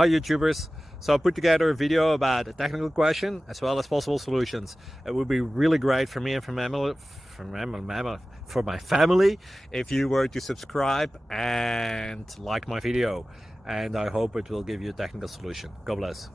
Hi YouTubers! So I put together a video about a technical question as well as possible solutions. It would be really great for me and for my family if you were to subscribe and like my video, and I hope it will give you a technical solution. God bless.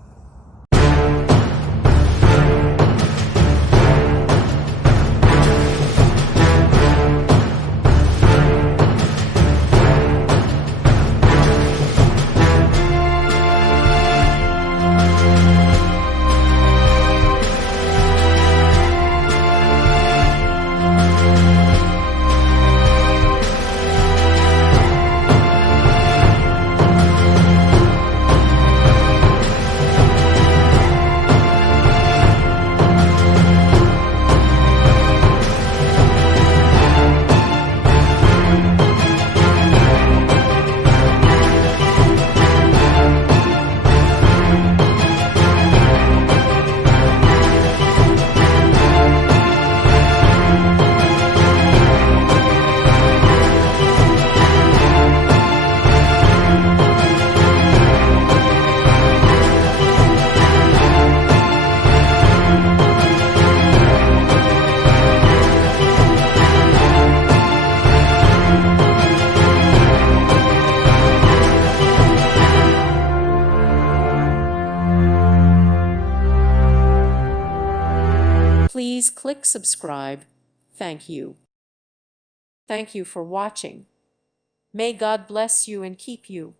Please click subscribe. Thank you. Thank you for watching. May God bless you and keep you.